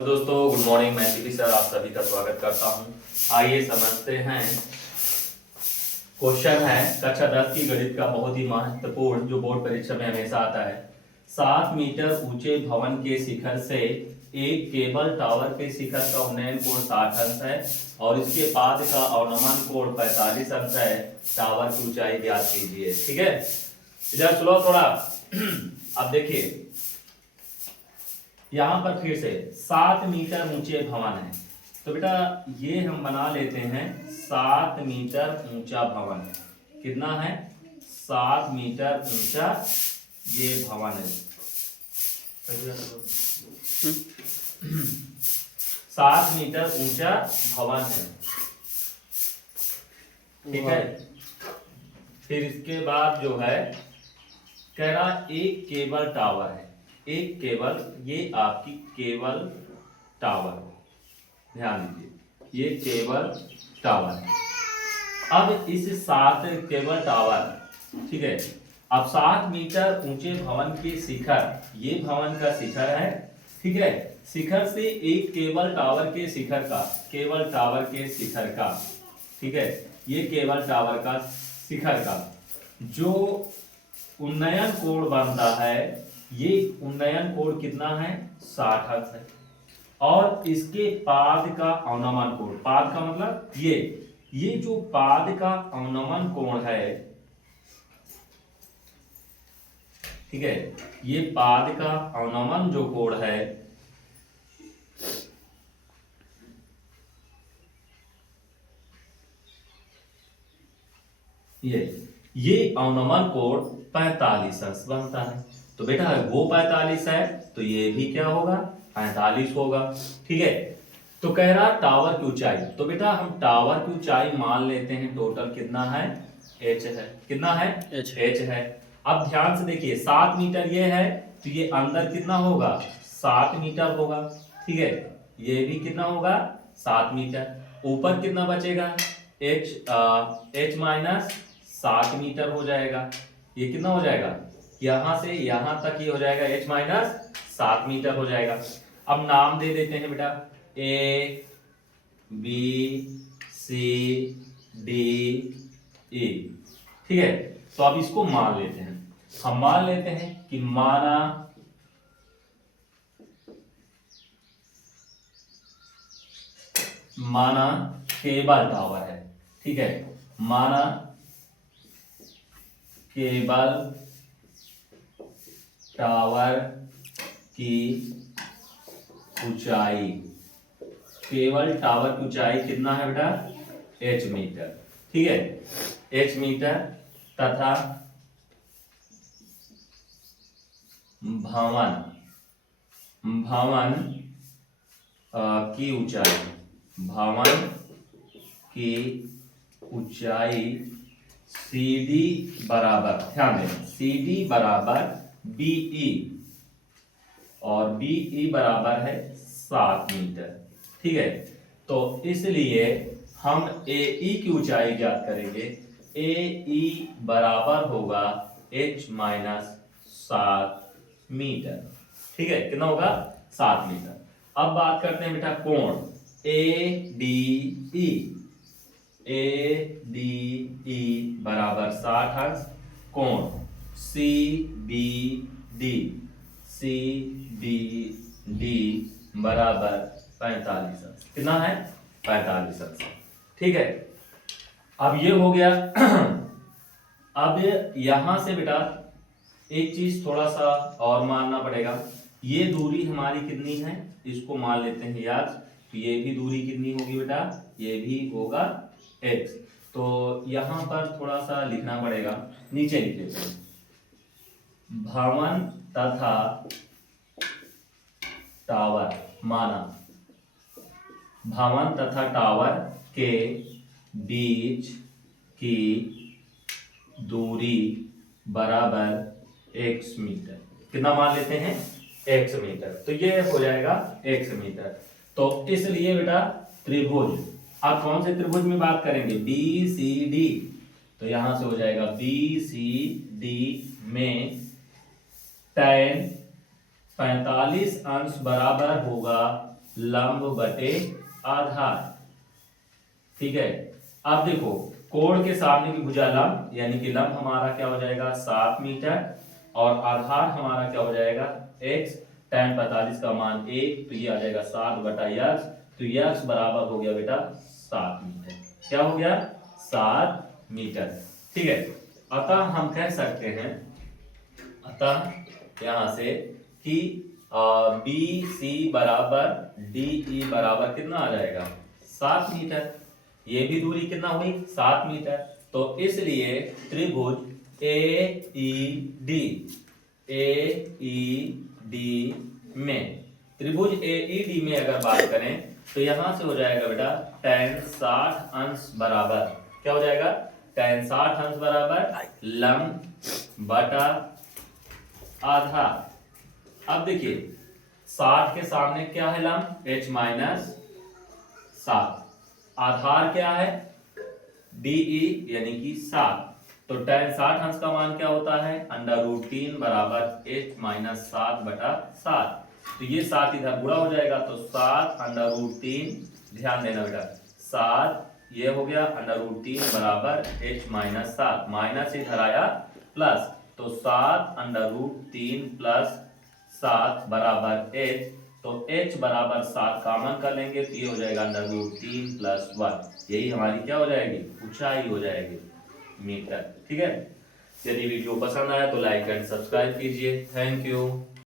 तो दोस्तों good morning. मैं पीपी सर आप सभी का स्वागत करता हूं। आइए समझते हैं। क्वेश्चन है कक्षा 10 की गणित का बहुत ही महत्वपूर्ण जो बोर्ड परीक्षा में हमेशा आता है। 7 मीटर ऊंचे भवन के शिखर से एक केबल टावर के शिखर का उन्नयन कोण 60 अंश है और इसके बाद का अवनमन कोण 45 अंश है। टावर की ऊंचाई ज्ञात कीजिए। ठीक है, इधर सुनो थोड़ा। अब देखिए यहां पर फिर से 7 मीटर ऊंचे भवन है, तो बेटा ये हम बना लेते हैं 7 मीटर ऊंचा भवन। कितना है? 7 मीटर ऊंचा ये भवन है। 7 मीटर ऊंचा भवन है। ठीक है, फिर इसके बाद जो है कह रहा एक केबल टावर है। एक केबल, ये आपकी केबल टावर, ध्यान दीजिए ये केबल टावर है। अब इस 7 केबल टावर, ठीक है, अब 7 मीटर ऊंचे भवन के शिखर, ये भवन का शिखर है। ठीक है, शिखर से एक केबल टावर के शिखर का, केबल टावर के शिखर का, ठीक है, ये केबल टावर का शिखर का जो उन्नयन कोण बनता है, ये उन्नयन कोण कितना है? 60 अंश है। और इसके पाद का अवनमन कोण, पाद का मतलब ये जो पाद का अवनमन कोण है, ठीक है, ये पाद का अवनमन जो कोण है ये अवनमन कोण 45 अंश बनता है। तो बेटा वो 45 है तो ये भी क्या होगा? 45 होगा। ठीक है, तो कह रहा टावर की ऊंचाई, तो बेटा हम टावर की ऊंचाई मान लेते हैं टोटल कितना है? h है। कितना है? h है। अब ध्यान से देखिए 7 मीटर ये है तो ये अंदर कितना होगा? 7 मीटर होगा। ठीक है, ये भी कितना होगा? 7 मीटर। ऊपर कितना बचेगा? h माइनस 7 मीटर हो जाएगा। ये कितना हो जाएगा? यहां से यहां तक ये हो जाएगा h माइनस 7 मीटर हो जाएगा। अब नाम दे देते हैं बेटा A B C D E. ठीक है, तो अब इसको मान लेते हैं। हम मान लेते हैं कि माना केबल टावर है। ठीक है, माना केबल टावर की ऊंचाई, केबल टावर की ऊंचाई कितना है बेटा? h metre. ठीक है, h मीटर तथा भवन की ऊंचाई, भवन की ऊंचाई CD बराबर, ध्यान दें CD बराबर BE और BE बराबर है 7 मीटर। ठीक है, तो इसलिए हम AE की ऊंचाई ज्ञात करेंगे। AE बराबर होगा h माइनस 7 मीटर। ठीक है, कितना होगा? 7 मीटर। अब बात करते हैं बेटा कोण ADE। ADE बराबर 60 अंश, कोण CBD बराबर 45 अंश। कितना है? 45 अंश। ठीक है, अब ये हो गया। अब यहां से बेटा एक चीज थोड़ा सा और मानना पड़ेगा। ये दूरी हमारी कितनी है इसको मान लेते हैं याद। तो ये भी दूरी कितनी होगी बेटा? ये भी होगा x। तो यहां पर थोड़ा सा लिखना पड़ेगा, नीचे लिख लेते हैं। भवन तथा टावर, माना भवन तथा टावर के बीच की दूरी बराबर x मीटर। कितना मान लेते हैं? x metre. तो ये हो जाएगा x मीटर। तो इसलिए बेटा त्रिभुज, आप कौन से त्रिभुज में बात करेंगे? BCD। तो यहां से हो जाएगा BCD में tan 45 अंश बराबर होगा लंब बटे आधार। ठीक है, अब देखो कोण के सामने की भुजा लंब, यानी कि लंब हमारा क्या हो जाएगा 7 मीटर और आधार हमारा क्या हो जाएगा x। tan 45 का मान 1, तो ये आ जाएगा 7 बटा x। तो x बराबर हो गया बेटा 7 मीटर। क्या हो गया 7 मीटर। ठीक है, अतः हम कह सकते हैं, अतः यहां से कि बी सी बराबर डी ई बराबर कितना आ जाएगा 7 मीटर। ये भी दूरी कितना हुई 7 मीटर। तो इसलिए त्रिभुज ए ई डी में, त्रिभुज AED में अगर बात करें तो यहां से हो जाएगा बेटा tan 60 अंश बराबर, क्या हो जाएगा tan 60 अंश बराबर लंब बटा आधार। अब देखिए 60 के सामने क्या है लंब h माइनस 7, आधार क्या है DE यानी कि 7। तो tan 60 अंश का मान क्या होता है √3 बराबर h माइनस 7 बटा 7। तो ये 7 इधर गुणा हो जाएगा, तो 7 √3, ध्यान देना बेटा 7 ये हो गया √3 बराबर h माइनस 7, माइनस इधर आया प्लस, तो 7 √3 प्लस 7 बराबर h। तो h बराबर 7 कॉमन कर लेंगे तो ये हो जाएगा √3 प्लस 1, यही हमारी क्या हो जाएगी ऊंचाई हो जाएगी मीटर। ठीक है, यदि वीडियो पसंद आया तो लाइक एंड सब्सक्राइब कीजिए। Thank you.